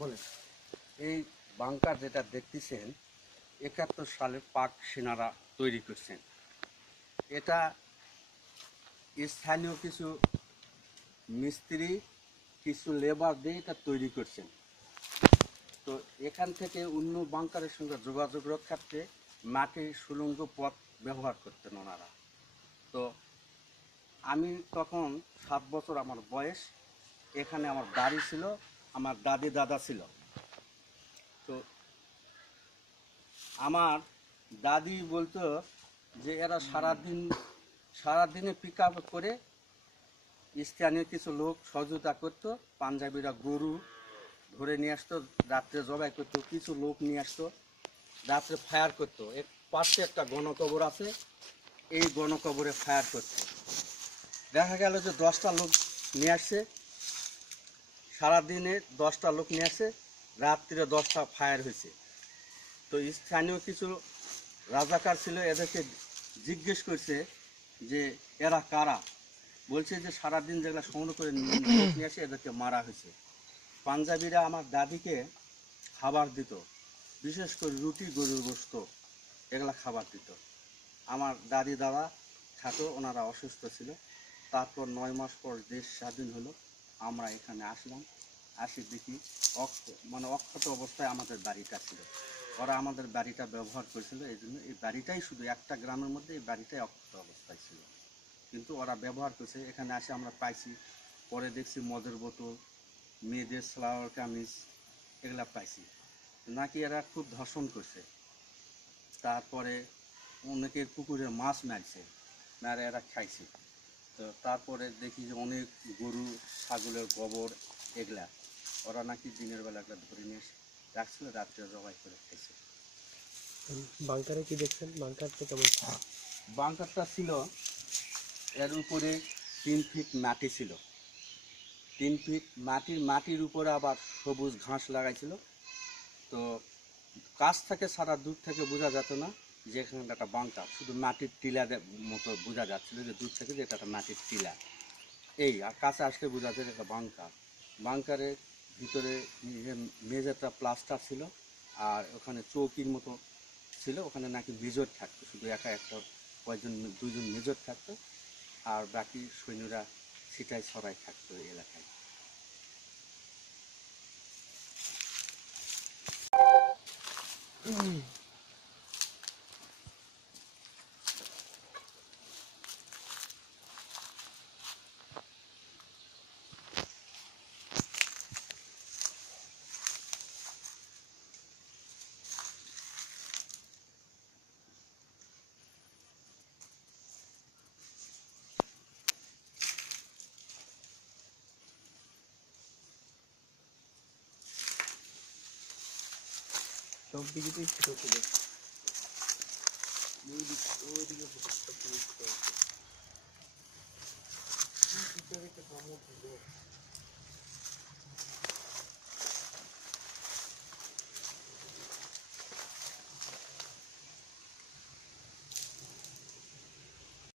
বলে এই বাংকার যেটা দেখতেছেন ৭১ সালে পাক সেনারা তৈরি করছেন। এটা স্থানীয় কিছু মিস্ত্রি কিছু লেবার দিয়ে এটা তৈরি করছেন। তো এখান থেকে অন্য বাংকারের সঙ্গে যোগাযোগ রক্ষার্থে মাটির সুড়ঙ্গ পথ ব্যবহার করতেন ওনারা। তো আমি তখন 7 বছর আমার বয়স, এখানে আমার বাড়ি ছিল, আমার দাদি দাদা ছিল। তো আমার দাদি বলতো যে এরা সারাদিনে পিক আপ করে স্থানীয় কিছু লোক সহযোগিতা করতো, পাঞ্জাবিরা গরু ধরে নিয়ে আসতো, রাত্রে জবাই করতো, কিছু লোক নিয়ে আসতো, রাত্রে ফায়ার করতো। এর পাশে একটা গণকবর আছে, এই গণকবরে ফায়ার করতো। দেখা গেল যে 10টা লোক নিয়ে আসছে, সারাদিনে 10টা লোক নিয়ে আসে, রাত্রিরে 10টা ফায়ার হয়েছে। তো স্থানীয় কিছু রাজাকার ছিল, এদেরকে জিজ্ঞেস করছে যে এরা কারা। বলছে যে সারাদিন যেগুলো সংগ্রহ করে লোক নিয়ে আসে এদেরকে মারা হয়েছে। পাঞ্জাবিরা আমার দাদিকে খাবার দিত, বিশেষ করে রুটি, গরুর গোশত, এগুলা খাবার দিত। আমার দাদি দাদা খাতো, ওনারা অসুস্থ ছিল। তারপর 9 মাস পর দেশ স্বাধীন হলো, আমরা এখানে আসলাম। আসি দেখি অক্ষত অবস্থায় আমাদের বাড়িটা ছিল। ওরা আমাদের বাড়িটা ব্যবহার করেছিল, এই জন্য এই বাড়িটাই শুধু একটা গ্রামের মধ্যে এই বাড়িটাই অক্ষত অবস্থায় ছিল, কিন্তু ওরা ব্যবহার করছে। এখানে আসে আমরা পাইছি, পরে দেখছি মদের বোতল, মেয়েদের সালোয়ার কামিজ, এগুলা পাইছি। নাকি এরা খুব ধর্ষণ করছে। তারপরে অনেকের পুকুরে মাছ মারছে, মেরে এরা খাইছে। তো তারপরে দেখি যে অনেক গরু ছাগলের গোবর এগুলা ওরা নাকি দিনের বেলা একটা ধরে নিয়ে রাখছিল, রাত্রে জবাই করে খাইছে। বাংকারে কি দেখছেন? বাংকারটা কেমন? বাংকারটা ছিল, এর উপরে 3 ফিট মাটি ছিল, 3 ফিট মাটির উপরে আবার সবুজ ঘাস লাগাইছিল। তো কাছ থেকে সারা দূর থেকে বোঝা যেত না যে এখানে একটা বাংকার, শুধু মাটির টিলা মতো বোঝা যাচ্ছিল যে দূর থেকে যে এটা একটা মাটির টিলা। এই আর কাছে আসলে বোঝা যায় একটা বাংকার। বাংকারের ভিতরে মেঝেটা প্লাস্টার ছিল, আর ওখানে চৌকির মতো ছিল, ওখানে নাকি মেজর থাকতো, শুধু একটা কয়েকজন 2জন মেজর থাকতো, আর বাকি সৈন্যরা ছিটাই ছড়াই থাকতো এই এলাকায়। সব দিকেতেই ছোট ছিল। ওইদিকে সব থেকে ছোট আছে।